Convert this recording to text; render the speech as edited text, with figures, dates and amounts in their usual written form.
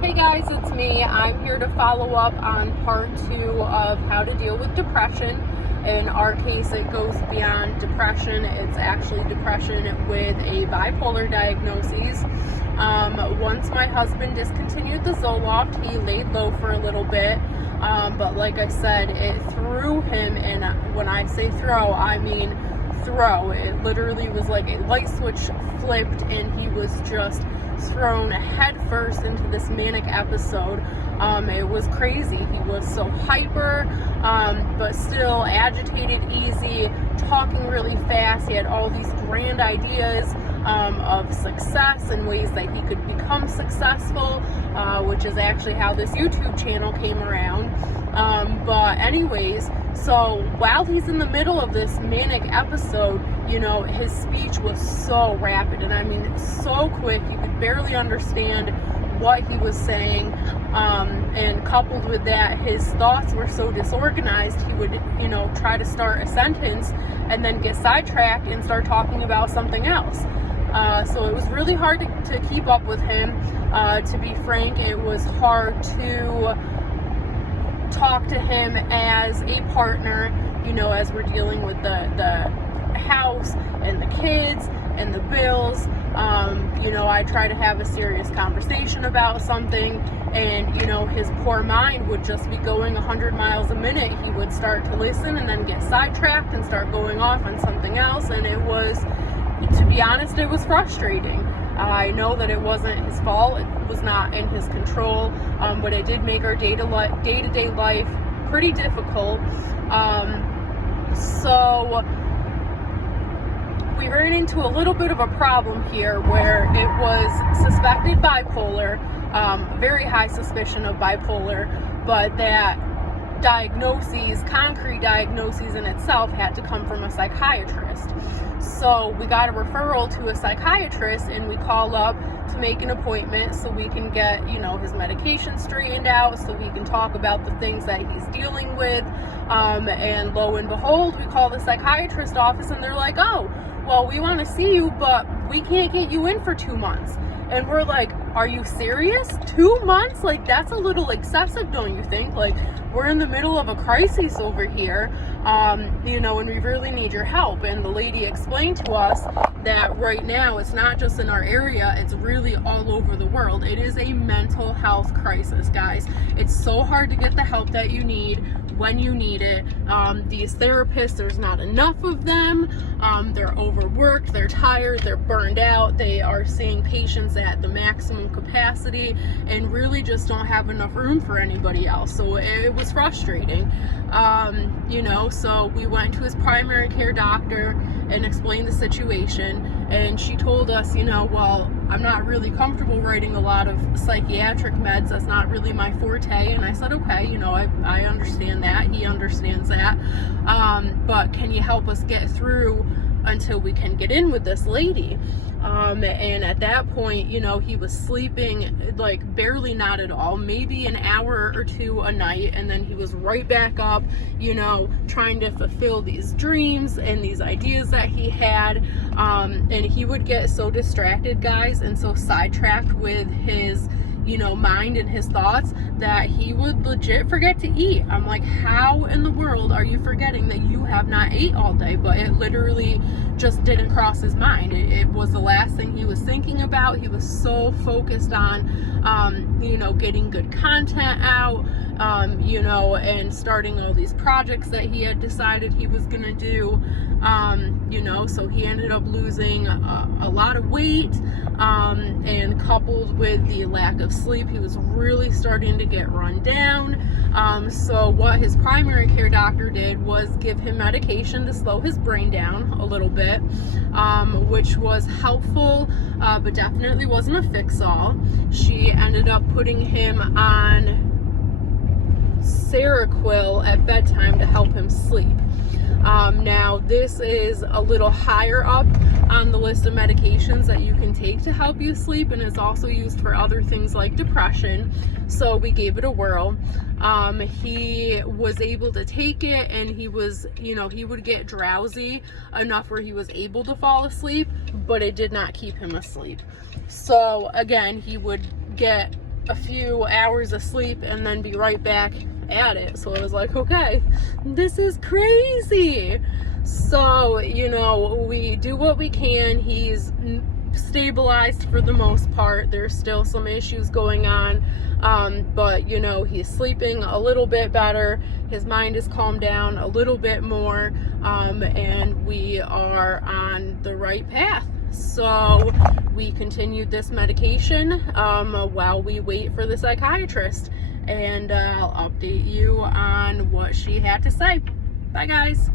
Hey guys, it's me. I'm here to follow up on part 2 of how to deal with depression. In our case, it goes beyond depression. It's actually depression with a bipolar diagnosis. Once my husband discontinued the Zoloft, he laid low for a little bit. But like I said, it threw him, and when I say throw, I mean throw. It literally was like a light switch flipped and he was just thrown headfirst into this manic episode. It was crazy. He was so hyper, but still agitated easy, talking really fast. He had all these grand ideas of success and ways that he could become successful, which is actually how this YouTube channel came around. But anyways, so while he's in the middle of this manic episode, you know, his speech was so rapid, and I mean so quick, you could barely understand what he was saying. And coupled with that, his thoughts were so disorganized, he would, you know, try to start a sentence and then get sidetracked and start talking about something else. So it was really hard to keep up with him. To be frank, it was hard to talk to him as a partner, you know, as we're dealing with the house and the kids and the bills. You know, I try to have a serious conversation about something, and you know, his poor mind would just be going 100 miles a minute. He would start to listen and then get sidetracked and start going off on something else, and it was, to be honest, it was frustrating. I know that it wasn't his fault, it was not in his control, but it did make our day-to-day life pretty difficult. So we ran into a little bit of a problem here where it was suspected bipolar, very high suspicion of bipolar, but that diagnoses, concrete diagnoses in itself, had to come from a psychiatrist. So we got a referral to a psychiatrist, and we call up to make an appointment so we can get, you know, his medication straightened out, so he can talk about the things that he's dealing with. And lo and behold, we call the psychiatrist office and they're like, oh, well, we want to see you, but we can't get you in for 2 months. And we're like, are you serious? 2 months? Like, that's a little excessive, don't you think? Like, we're in the middle of a crisis over here, you know, and we really need your help. And the lady explained to us that right now it's not just in our area, it's really all over the world. It is a mental health crisis, guys. It's so hard to get the help that you need when you need it. These therapists, there's not enough of them. They're overworked, they're tired, they're burned out, they are seeing patients at the maximum capacity and really just don't have enough room for anybody else. So it was frustrating. You know, so we went to his primary care doctor and explained the situation, and she told us, you know, well, I'm not really comfortable writing a lot of psychiatric meds. That's not really my forte. And I said, okay, you know, I understand that. He understands that. But can you help us get through until we can get in with this lady? And at that point, you know, he was sleeping like barely, not at all, maybe an hour or two a night, and then he was right back up, you know, trying to fulfill these dreams and these ideas that he had. And he would get so distracted, guys, and so sidetracked with his, you know, mind and his thoughts that he would legit forget to eat. I'm like, how in the world are you forgetting that you have not ate all day? But it literally just didn't cross his mind. It was the last thing he was thinking about. He was so focused on, you know, getting good content out, you know, and starting all these projects that he had decided he was gonna do. You know, so he ended up losing a lot of weight, and coupled with the lack of sleep, he was really starting to get run down. So what his primary care doctor did was give him medication to slow his brain down a little bit, which was helpful, but definitely wasn't a fix-all. She ended up putting him on Seroquel at bedtime to help him sleep. Now, this is a little higher up on the list of medications that you can take to help you sleep, and it's also used for other things like depression. So we gave it a whirl. He was able to take it, and he was, you know, he would get drowsy enough where he was able to fall asleep, but it did not keep him asleep. So again, he would get a few hours of sleep and then be right back at it. So I was like, okay, this is crazy. So, you know, we do what we can. He's stabilized for the most part. There's still some issues going on, but you know, he's sleeping a little bit better. His mind is calmed down a little bit more, and we are on the right path. So we continued this medication while we wait for the psychiatrist, and I'll update you on what she had to say. Bye guys.